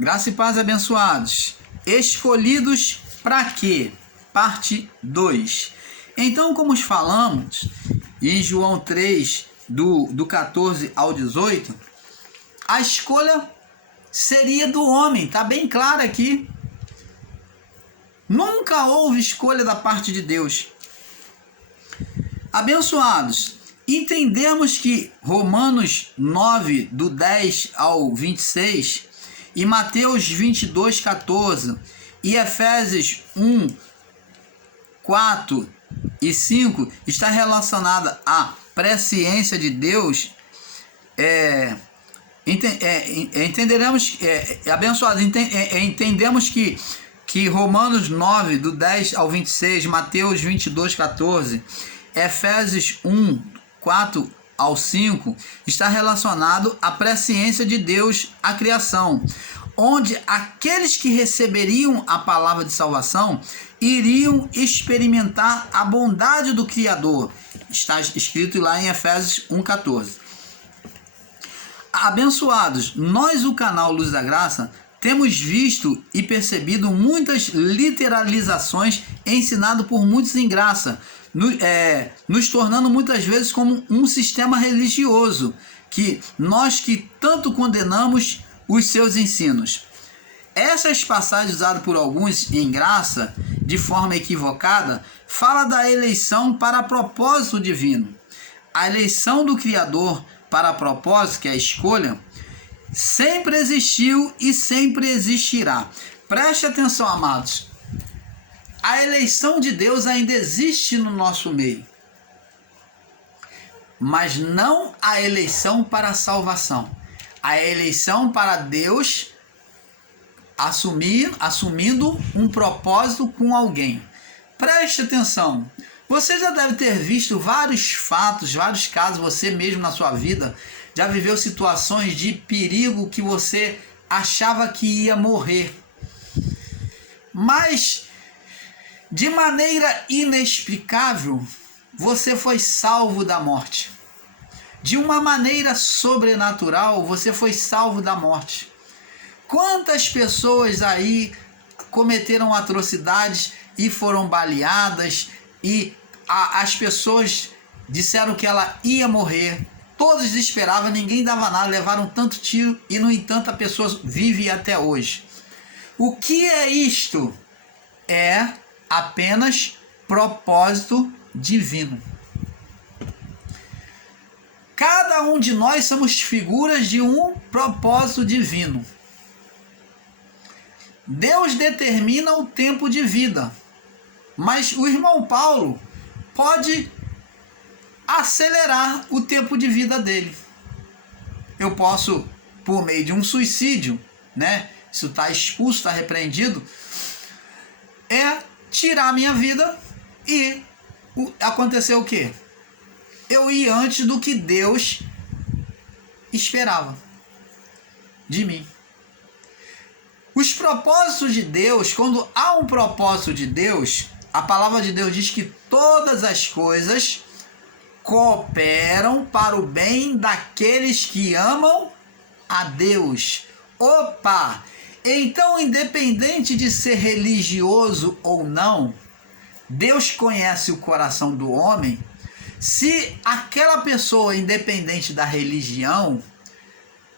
Graça e paz, abençoados. Escolhidos para quê? Parte 2. Então, como falamos em João 3, do 14 ao 18, a escolha seria do homem, está bem claro aqui. Nunca houve escolha da parte de Deus. Abençoados, entendemos que Romanos 9, do 10 ao 26, e Mateus 22, 14, e Efésios 1, 4 e 5 está relacionada à presciência de Deus. Entenderemos, abençoados, entendemos que Romanos 9, do 10 ao 26, Mateus 22, 14, Efésios 1, 4 ao 5, está relacionado à presciência de Deus à criação, onde aqueles que receberiam a palavra de salvação iriam experimentar a bondade do Criador. Está escrito lá em Efésios 1,14. Abençoados, nós, o canal Luz da Graça, temos visto e percebido muitas literalizações ensinadas por muitos em graça, nos tornando muitas vezes como um sistema religioso, que nós que tanto condenamos os seus ensinos. Essas passagens usadas por alguns em graça, de forma equivocada, fala da eleição para propósito divino. A eleição do Criador para propósito, que é a escolha, sempre existiu e sempre existirá. Preste atenção, amados. A eleição de Deus ainda existe no nosso meio, mas não a eleição para a salvação. A eleição para Deus assumindo um propósito com alguém. Preste atenção. Você já deve ter visto vários fatos, vários casos, você mesmo na sua vida já viveu situações de perigo que você achava que ia morrer, mas de maneira inexplicável você foi salvo da morte. De uma maneira sobrenatural você foi salvo da morte. Quantas pessoas aí cometeram atrocidades e foram baleadas, e as pessoas disseram que ela ia morrer, todos esperavam, ninguém dava nada, levaram tanto tiro e no entanto a pessoa vive até hoje. O que é isto? É apenas propósito divino. Cada um de nós somos figuras de um propósito divino. Deus determina o tempo de vida, mas o irmão Paulo pode acelerar o tempo de vida dele. Eu posso, por meio de um suicídio, isso está expulso, está repreendido, tirar a minha vida e acontecer o quê? Eu ir antes do que Deus esperava de mim. Os propósitos de Deus, quando há um propósito de Deus, a palavra de Deus diz que todas as coisas cooperam para o bem daqueles que amam a Deus. Opa! Então, independente de ser religioso ou não, Deus conhece o coração do homem. Se aquela pessoa, independente da religião,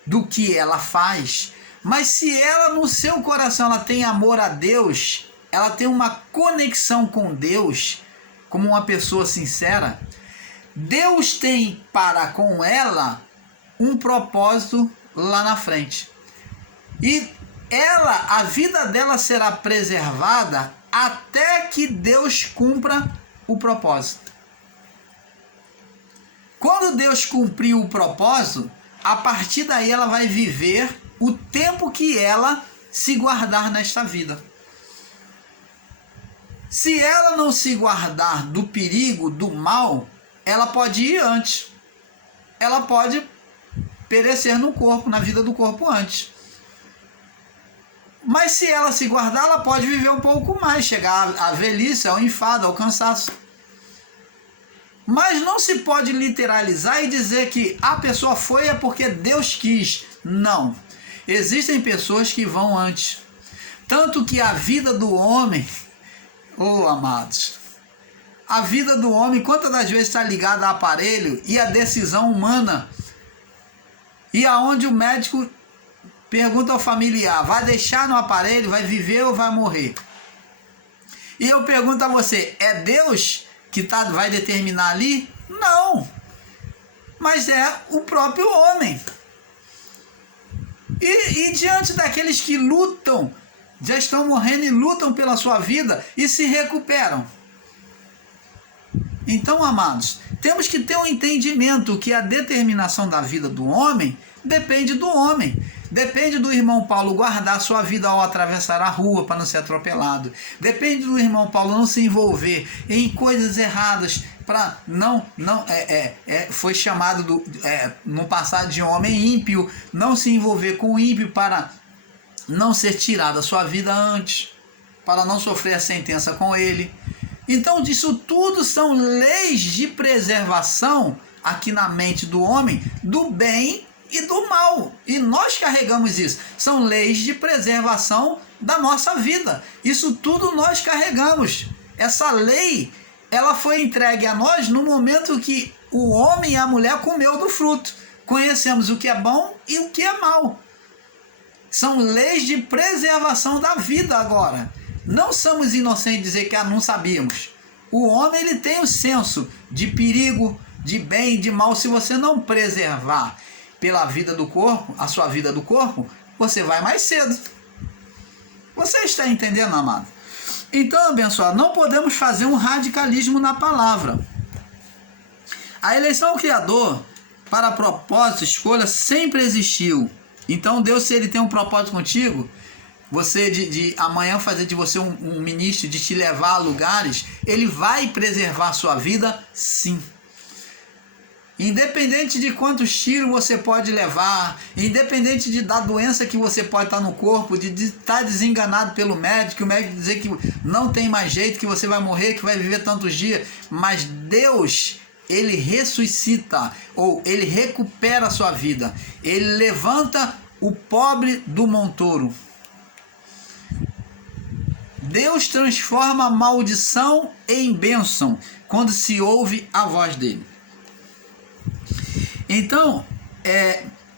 do que ela faz, mas se ela no seu coração ela tem amor a Deus, ela tem uma conexão com Deus, como uma pessoa sincera, Deus tem para com ela um propósito lá na frente. E a vida dela será preservada até que Deus cumpra o propósito. Quando Deus cumprir o propósito, a partir daí ela vai viver o tempo que ela se guardar nesta vida. Se ela não se guardar do perigo, do mal, ela pode ir antes. Ela pode perecer no corpo, na vida do corpo antes. Mas se ela se guardar, ela pode viver um pouco mais, chegar à velhice, ao enfado, ao cansaço. Mas não se pode literalizar e dizer que a pessoa foi porque Deus quis. Não. Existem pessoas que vão antes. Tanto que a vida do homem, amados, a vida do homem, quantas das vezes está ligada a aparelho e a decisão humana, e aonde o médico pergunta ao familiar, vai deixar no aparelho, vai viver ou vai morrer? E eu pergunto a você, é Deus que vai determinar ali? Não, mas é o próprio homem. E diante daqueles que lutam, já estão morrendo e lutam pela sua vida e se recuperam. Então, amados, temos que ter um entendimento que a determinação da vida do homem depende do homem. Depende do irmão Paulo guardar sua vida ao atravessar a rua para não ser atropelado. Depende do irmão Paulo não se envolver em coisas erradas para foi chamado no passado de homem ímpio, não se envolver com o ímpio para não ser tirado a sua vida antes, para não sofrer a sentença com ele. Então, disso tudo são leis de preservação aqui na mente do homem, do bem e do mal. E nós carregamos isso. São leis de preservação da nossa vida. Isso tudo nós carregamos. Essa lei, ela foi entregue a nós no momento que o homem e a mulher comeu do fruto. Conhecemos o que é bom e o que é mal. São leis de preservação da vida agora. Não somos inocentes de dizer que não sabíamos. O homem, ele tem o senso de perigo, de bem e de mal. Se você não preservar pela vida do corpo, a sua vida do corpo, você vai mais cedo. Você está entendendo, amado? Então, abençoado, não podemos fazer um radicalismo na palavra. A eleição ao Criador para propósito, escolha, sempre existiu. Então, Deus, se Ele tem um propósito contigo, você de amanhã fazer de você um ministro, de te levar a lugares, Ele vai preservar a sua vida, sim. Independente de quantos tiros você pode levar, independente da doença que você pode estar no corpo, de estar desenganado pelo médico, que o médico dizer que não tem mais jeito, que você vai morrer, que vai viver tantos dias, mas Deus, Ele ressuscita, ou Ele recupera a sua vida. Ele levanta o pobre do montouro. Deus transforma a maldição em bênção quando se ouve a voz dele. Então,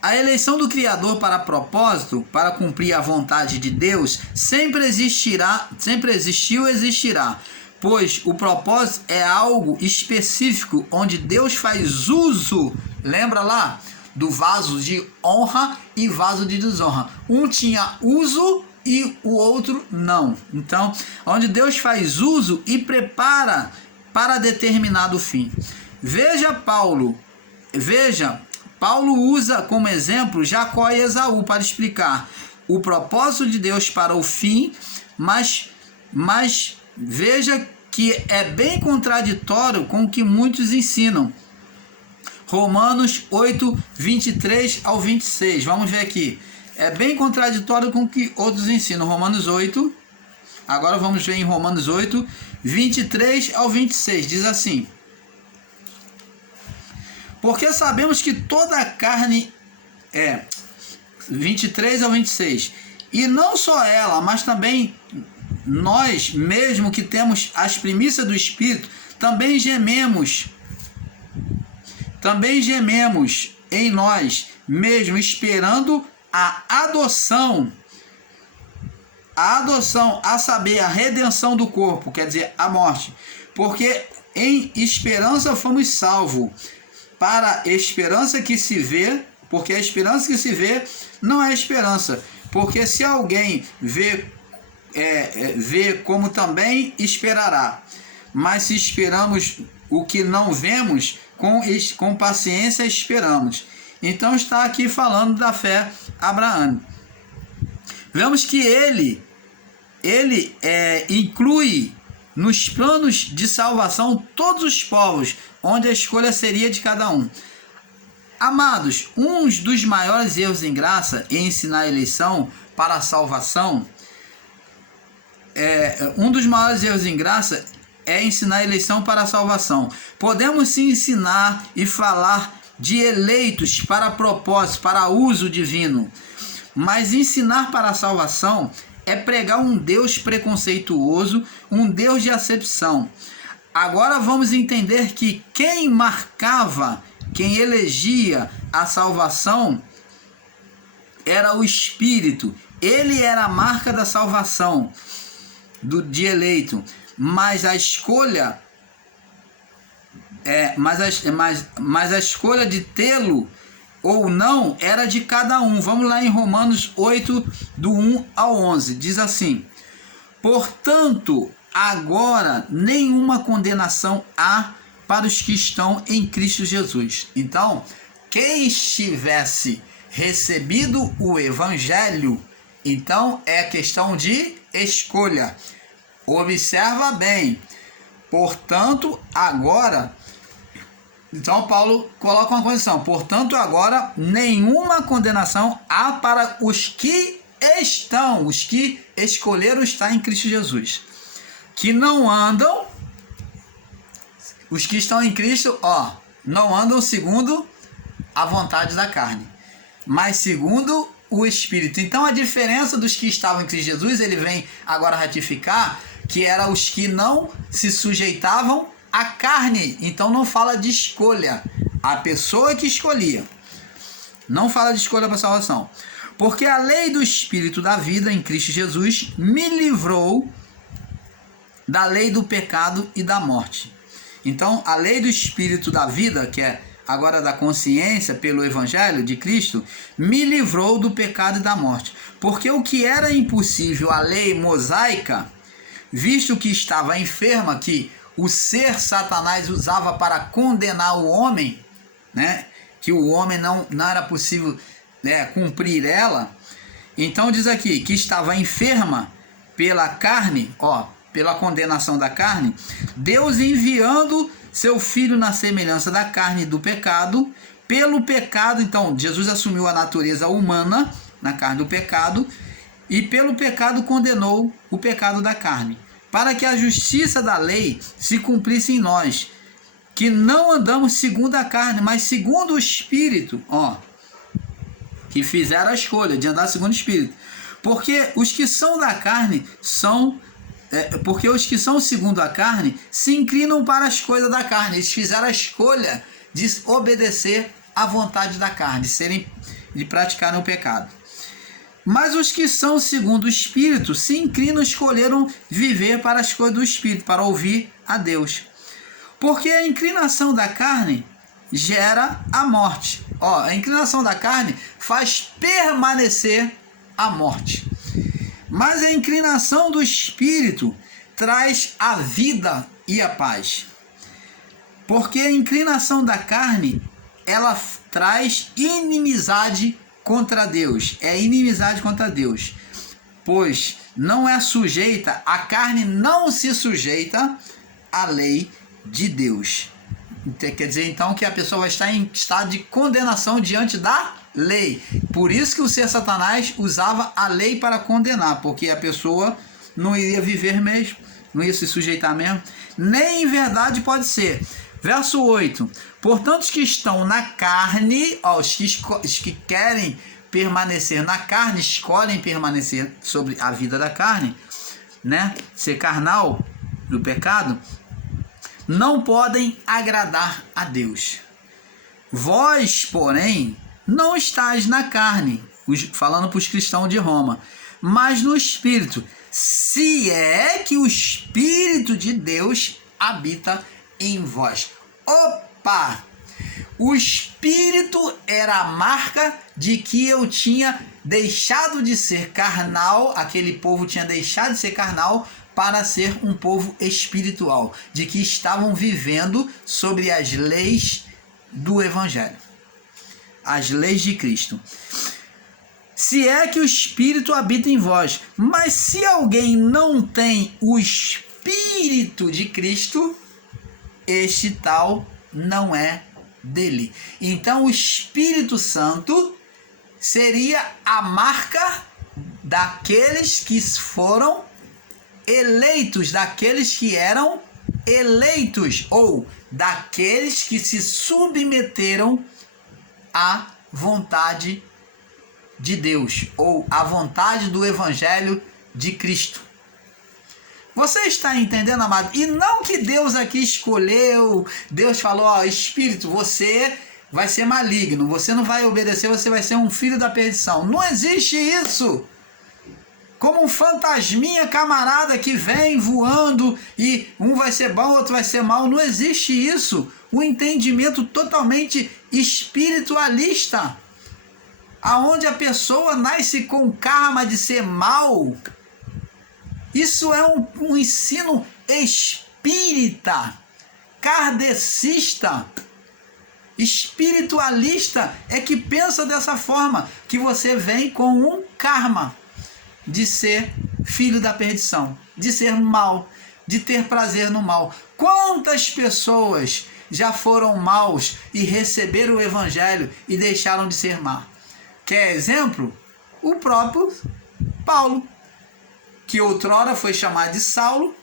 a eleição do Criador para propósito, para cumprir a vontade de Deus, sempre existirá, sempre existiu e existirá. Pois o propósito é algo específico, onde Deus faz uso, lembra lá, do vaso de honra e vaso de desonra. Um tinha uso e o outro não. Então, onde Deus faz uso e prepara para determinado fim. Paulo usa como exemplo Jacó e Esaú para explicar o propósito de Deus para o fim, mas veja que é bem contraditório com o que muitos ensinam. Romanos 8, 23 ao 26. Vamos ver aqui. É bem contraditório com o que outros ensinam. Romanos 8. Agora vamos ver em Romanos 8, 23 ao 26. Diz assim: porque sabemos que toda a carne 23 ao 26. E não só ela, mas também nós, mesmo que temos as primícias do Espírito, também gememos em nós, mesmo esperando a adoção, a saber, a redenção do corpo, quer dizer, a morte. Porque em esperança fomos salvos. Para a esperança que se vê, porque a esperança que se vê não é esperança. Porque se alguém vê como também esperará. Mas se esperamos o que não vemos, com paciência esperamos. Então está aqui falando da fé abraâmica. Vemos que ele inclui nos planos de salvação todos os povos, onde a escolha seria de cada um. Amados, um dos maiores erros em graça em ensinar a eleição para a salvação, é ensinar a eleição para a salvação. Podemos sim ensinar e falar de eleitos para propósito, para uso divino. Mas ensinar para a salvação é pregar um Deus preconceituoso, um Deus de acepção. Agora vamos entender que quem marcava, quem elegia a salvação era o Espírito. Ele era a marca da salvação, de eleito. Mas a escolha, mas a escolha de tê-lo ou não era de cada um. Vamos lá em Romanos 8, do 1 ao 11. Diz assim: portanto, agora nenhuma condenação há para os que estão em Cristo Jesus. Então, quem estivesse recebido o Evangelho, então é questão de escolha. Observa bem. Portanto, agora... Então Paulo coloca uma condição. Portanto, agora nenhuma condenação há para os que estão, os que escolheram estar em Cristo Jesus, que não andam, os que estão em Cristo, não andam segundo a vontade da carne, mas segundo o Espírito. Então a diferença dos que estavam em Cristo Jesus, ele vem agora ratificar que eram os que não se sujeitavam a carne. Então não fala de escolha, a pessoa que escolhia. Não fala de escolha para salvação. Porque a lei do Espírito da vida em Cristo Jesus me livrou da lei do pecado e da morte. Então a lei do Espírito da vida, que é agora da consciência pelo Evangelho de Cristo, me livrou do pecado e da morte. Porque o que era impossível à lei mosaica, visto que estava enferma, que o ser Satanás usava para condenar o homem, né? Que o homem não era possível, né, cumprir ela. Então diz aqui que estava enferma pela carne, pela condenação da carne, Deus enviando seu Filho na semelhança da carne do pecado, pelo pecado. Então Jesus assumiu a natureza humana na carne do pecado, e pelo pecado condenou o pecado da carne, para que a justiça da lei se cumprisse em nós, que não andamos segundo a carne, mas segundo o Espírito, que fizeram a escolha de andar segundo o Espírito. Porque os que são da carne porque os que são segundo a carne se inclinam para as coisas da carne. Eles fizeram a escolha de obedecer à vontade da carne, de praticarem o pecado. Mas os que são segundo o Espírito se inclinam, escolheram viver para as coisas do Espírito, para ouvir a Deus. Porque a inclinação da carne gera a morte. A inclinação da carne faz permanecer a morte. Mas a inclinação do Espírito traz a vida e a paz. Porque a inclinação da carne, ela traz inimizade contra Deus, é inimizade contra Deus, pois não é sujeita, a carne não se sujeita à lei de Deus. Quer dizer então que a pessoa vai estar em estado de condenação diante da lei. Por isso que o ser Satanás usava a lei para condenar, porque a pessoa não iria viver mesmo, não ia se sujeitar mesmo, nem em verdade pode ser. Verso 8: portanto, os que estão na carne, os que querem permanecer na carne, escolhem permanecer sobre a vida da carne, né? Ser carnal do pecado, não podem agradar a Deus. Vós, porém, não estáis na carne, falando para os cristãos de Roma, mas no Espírito, se é que o Espírito de Deus habita em vós. Opa! O Espírito era a marca de que eu tinha deixado de ser carnal, aquele povo tinha deixado de ser carnal para ser um povo espiritual, de que estavam vivendo sobre as leis do Evangelho, as leis de Cristo. Se é que o Espírito habita em vós, mas se alguém não tem o Espírito de Cristo, este tal não é dele. Então o Espírito Santo seria a marca daqueles que foram eleitos, daqueles que eram eleitos, ou daqueles que se submeteram à vontade de Deus, ou a vontade do Evangelho de Cristo. Você está entendendo, amado? E não que Deus aqui escolheu, Deus falou, ó, espírito, você vai ser maligno, você não vai obedecer, você vai ser um filho da perdição. Não existe isso. Como um fantasminha camarada que vem voando e um vai ser bom, outro vai ser mal. Não existe isso. Um entendimento totalmente espiritualista, aonde a pessoa nasce com karma de ser mal. Isso é um ensino espírita, kardecista, espiritualista, é que pensa dessa forma, que você vem com um karma de ser filho da perdição, de ser mal, de ter prazer no mal. Quantas pessoas já foram maus e receberam o Evangelho e deixaram de ser má? Quer exemplo? O próprio Paulo, que outrora foi chamado de Saulo,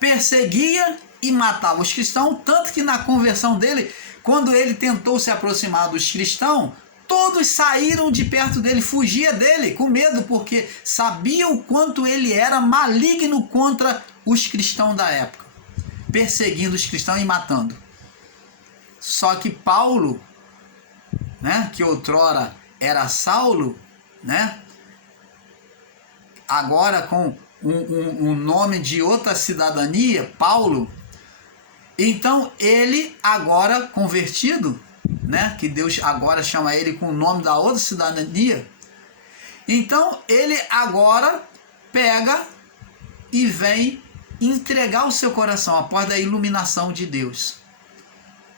perseguia e matava os cristãos, tanto que na conversão dele, quando ele tentou se aproximar dos cristãos, todos saíram de perto dele, fugia dele, com medo, porque sabia o quanto ele era maligno contra os cristãos da época, perseguindo os cristãos e matando. Só que Paulo, né, que outrora era Saulo, né, agora com um nome de outra cidadania, Paulo, então ele agora convertido, né, que Deus agora chama ele com o nome da outra cidadania, então ele agora pega e vem entregar o seu coração após a iluminação de Deus,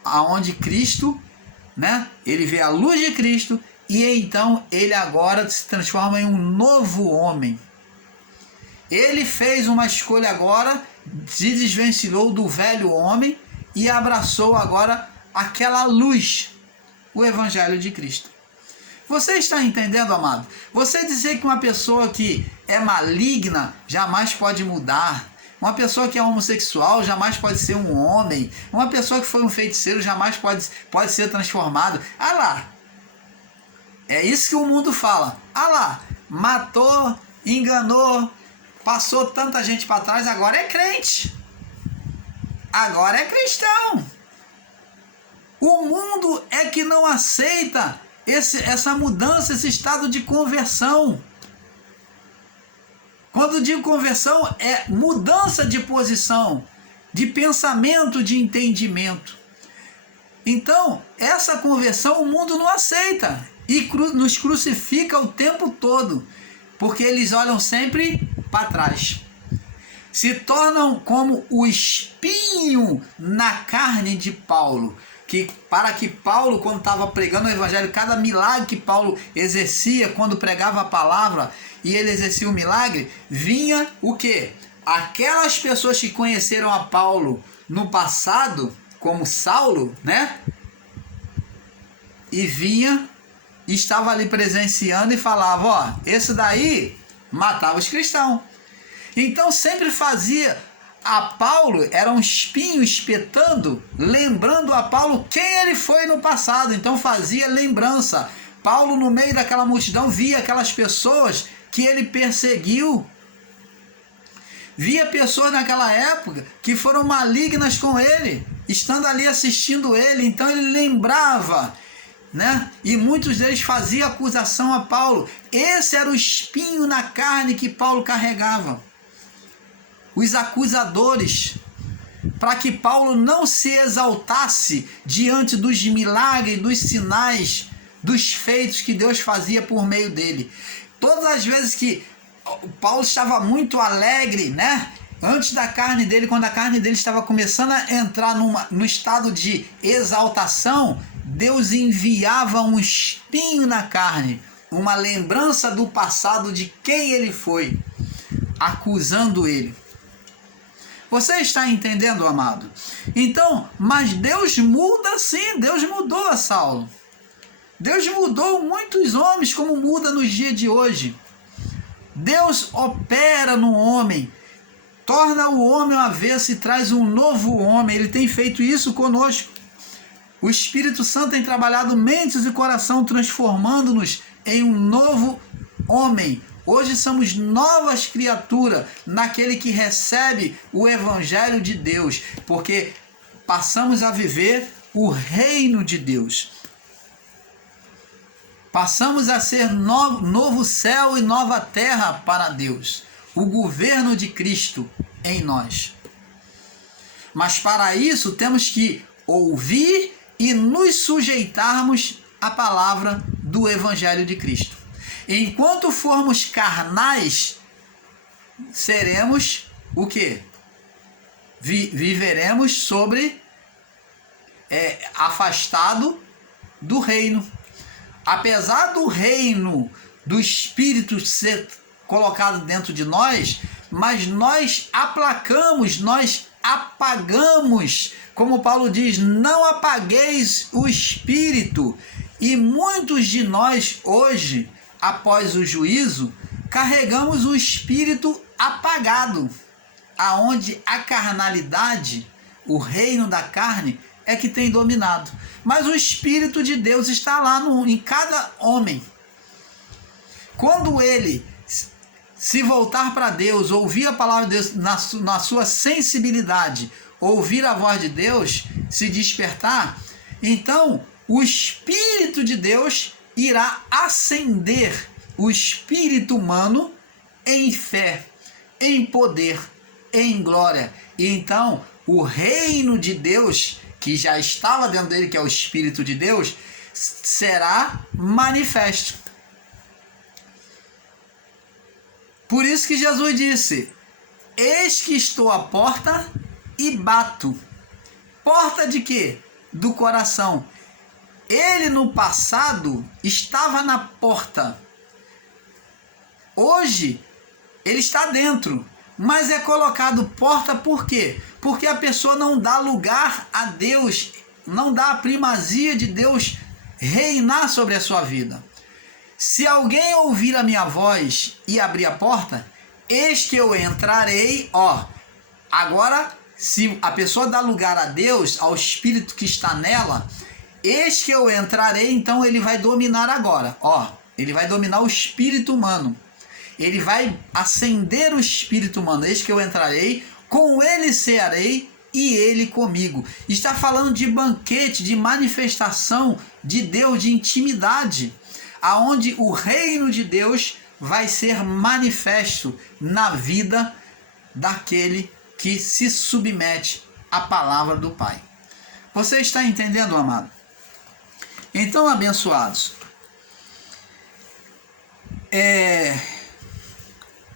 aonde Cristo, né, ele vê a luz de Cristo e então ele agora se transforma em um novo homem. Ele fez uma escolha agora, se desvencilhou do velho homem e abraçou agora aquela luz, o Evangelho de Cristo. Você está entendendo, amado? Você dizer que uma pessoa que é maligna jamais pode mudar, uma pessoa que é homossexual jamais pode ser um homem, uma pessoa que foi um feiticeiro jamais pode ser transformado. Ah lá, é isso que o mundo fala. Ah lá, matou, enganou, passou tanta gente para trás, agora é crente, agora é cristão. O mundo é que não aceita essa mudança, esse estado de conversão. Quando digo conversão, é mudança de posição, de pensamento, de entendimento. Então, essa conversão o mundo não aceita e nos crucifica o tempo todo, porque eles olham sempre para trás. Se tornam como o espinho na carne de Paulo, para que Paulo, quando estava pregando o Evangelho, cada milagre que Paulo exercia, quando pregava a palavra e ele exercia o milagre, vinha o quê? Aquelas pessoas que conheceram a Paulo no passado, como Saulo, né? E vinha, estava ali presenciando e falava, ó, esse daí matava os cristãos. Então sempre fazia a Paulo, era um espinho espetando, lembrando a Paulo quem ele foi no passado. Então fazia lembrança. Paulo, no meio daquela multidão, via aquelas pessoas que ele perseguiu. Via pessoas naquela época que foram malignas com ele, estando ali assistindo ele. Então ele lembrava, né? E muitos deles faziam acusação a Paulo. Esse era o espinho na carne que Paulo carregava. Os acusadores, para que Paulo não se exaltasse diante dos milagres, dos sinais, dos feitos que Deus fazia por meio dele. Todas as vezes que Paulo estava muito alegre, né? Antes da carne dele, quando a carne dele estava começando a entrar no estado de exaltação, Deus enviava um espinho na carne, uma lembrança do passado de quem ele foi, acusando ele. Você está entendendo, amado? Então, mas Deus muda sim, Deus mudou a Saulo. Deus mudou muitos homens, como muda nos dias de hoje. Deus opera no homem, torna o homem avesso e traz um novo homem. Ele tem feito isso conosco. O Espírito Santo tem trabalhado mentes e coração, transformando-nos em um novo homem. Hoje somos novas criaturas naquele que recebe o Evangelho de Deus, porque passamos a viver o reino de Deus. Passamos a ser novo céu e nova terra para Deus, o governo de Cristo em nós. Mas para isso temos que ouvir e nos sujeitarmos à palavra do Evangelho de Cristo. Enquanto formos carnais, seremos o quê? Viveremos afastado do reino. Apesar do reino do Espírito ser colocado dentro de nós, mas nós aplacamos, nós apagamos, como Paulo diz, não apagueis o Espírito. E muitos de nós hoje, após o juízo, carregamos o Espírito apagado, aonde a carnalidade, o reino da carne, é que tem dominado. Mas o Espírito de Deus está lá em cada homem. Quando ele se voltar para Deus, ouvir a palavra de Deus na sua sensibilidade, ouvir a voz de Deus, se despertar, então o Espírito de Deus irá acender o espírito humano em fé, em poder, em glória. E então o reino de Deus, que já estava dentro dele, que é o Espírito de Deus, será manifesto. Por isso que Jesus disse: eis que estou à porta e bato. Porta de quê? Do coração. Ele no passado estava na porta. Hoje ele está dentro. Mas é colocado porta por quê? Porque a pessoa não dá lugar a Deus, não dá a primazia de Deus reinar sobre a sua vida. Se alguém ouvir a minha voz e abrir a porta, eis que eu entrarei, agora, se a pessoa dá lugar a Deus, ao Espírito que está nela, eis que eu entrarei, então ele vai dominar agora, ele vai dominar o espírito humano. Ele vai acender o espírito humano. Eis que eu entrarei, com ele cearei e ele comigo. Está falando de banquete, de manifestação de Deus, de intimidade, aonde o reino de Deus vai ser manifesto na vida daquele que se submete à palavra do Pai. Você está entendendo, amado? Então, abençoados,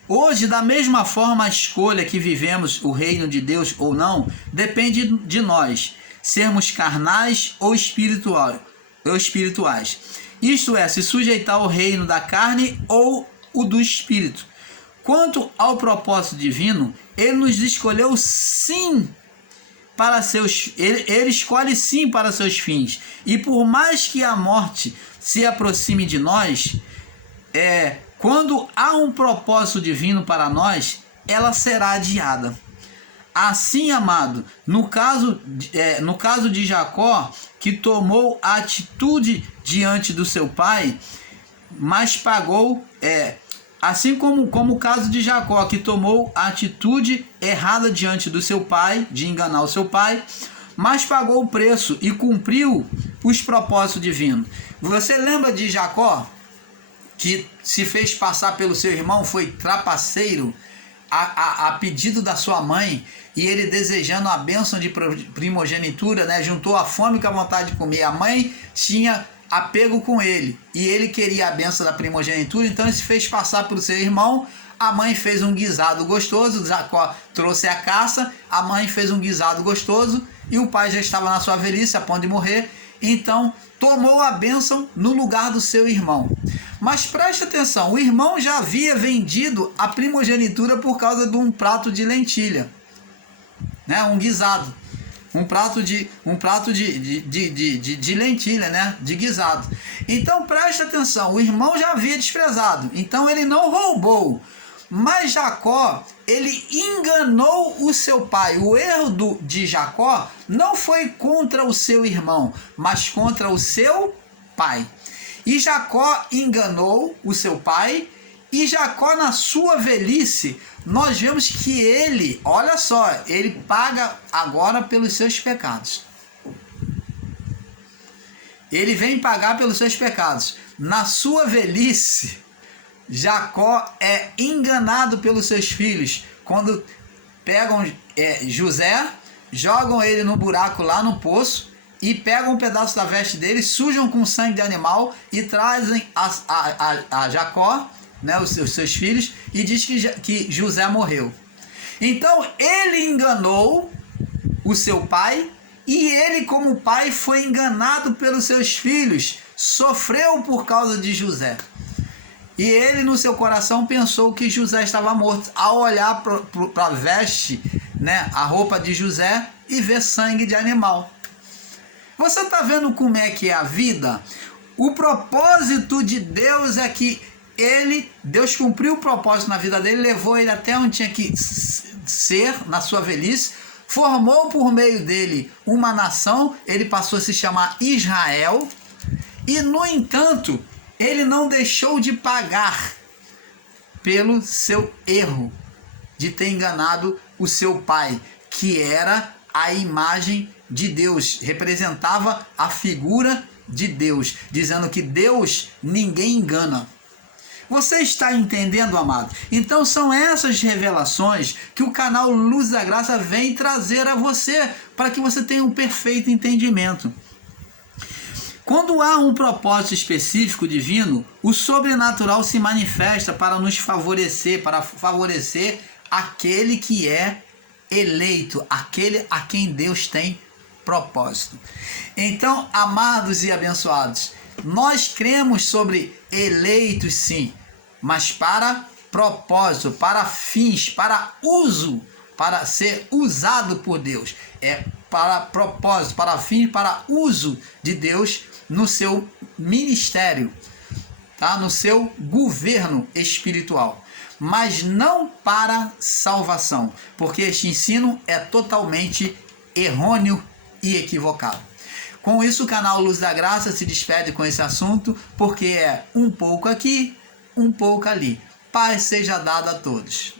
hoje, da mesma forma, a escolha que vivemos o reino de Deus ou não, depende de nós, sermos carnais ou espirituais. Isto é, se sujeitar ao reino da carne ou o do espírito. Quanto ao propósito divino, ele nos escolheu sim para ele escolhe sim para seus fins. E por mais que a morte se aproxime de nós, quando há um propósito divino para nós, ela será adiada. Assim, amado, no caso de Jacó, que tomou a atitude diante do seu pai, mas pagou, assim como o caso de Jacó, que tomou a atitude errada diante do seu pai, de enganar o seu pai, mas pagou o preço e cumpriu os propósitos divinos. Você lembra de Jacó, que se fez passar pelo seu irmão, foi trapaceiro a pedido da sua mãe, e ele desejando a bênção de primogenitura, né, juntou a fome com a vontade de comer. A mãe tinha apego com ele e ele queria a bênção da primogenitura, então ele se fez passar pelo seu irmão. A mãe fez um guisado gostoso, Jacó trouxe a caça, a mãe fez um guisado gostoso e o pai já estava na sua velhice, a ponto de morrer, então tomou a bênção no lugar do seu irmão. Mas preste atenção, o irmão já havia vendido a primogenitura por causa de um prato de lentilha, né? Um guisado, um prato de lentilha, né? De guisado. Então preste atenção, o irmão já havia desprezado, então ele não roubou, Mas Jacó, ele enganou o seu pai. O erro de Jacó não foi contra o seu irmão, mas contra o seu pai. E Jacó enganou o seu pai, e Jacó, na sua velhice, nós vemos que ele, olha só, ele paga agora pelos seus pecados. Ele vem pagar pelos seus pecados. Na sua velhice, Jacó é enganado pelos seus filhos, quando pegam José, jogam ele no buraco lá no poço, e pegam um pedaço da veste dele, sujam com sangue de animal e trazem a Jacó, né, os seus filhos, e diz que José morreu. Então ele enganou o seu pai, e ele, como pai, foi enganado pelos seus filhos, sofreu por causa de José. E ele, no seu coração, pensou que José estava morto, ao olhar para a veste, né, a roupa de José, e ver sangue de animal. Você está vendo como é que é a vida? O propósito de Deus é que Deus cumpriu o propósito na vida dele, levou ele até onde tinha que ser, na sua velhice, formou por meio dele uma nação, ele passou a se chamar Israel, e, no entanto, ele não deixou de pagar pelo seu erro de ter enganado o seu pai, que era a imagem de Deus, representava a figura de Deus, dizendo que Deus ninguém engana. Você está entendendo, amado? Então são essas revelações que o canal Luz da Graça vem trazer a você, para que você tenha um perfeito entendimento. Quando há um propósito específico divino, o sobrenatural se manifesta para nos favorecer, para favorecer aquele que é eleito, aquele a quem Deus tem propósito. Então, amados e abençoados, nós cremos sobre eleitos, sim, mas para propósito, para fins, para uso, para ser usado por Deus. É para propósito, para fim, para uso de Deus no seu ministério, tá? No seu governo espiritual, mas não para salvação, porque este ensino é totalmente errôneo e equivocado. Com isso, o canal Luz da Graça se despede com esse assunto, porque é um pouco aqui, um pouco ali. Paz seja dada a todos.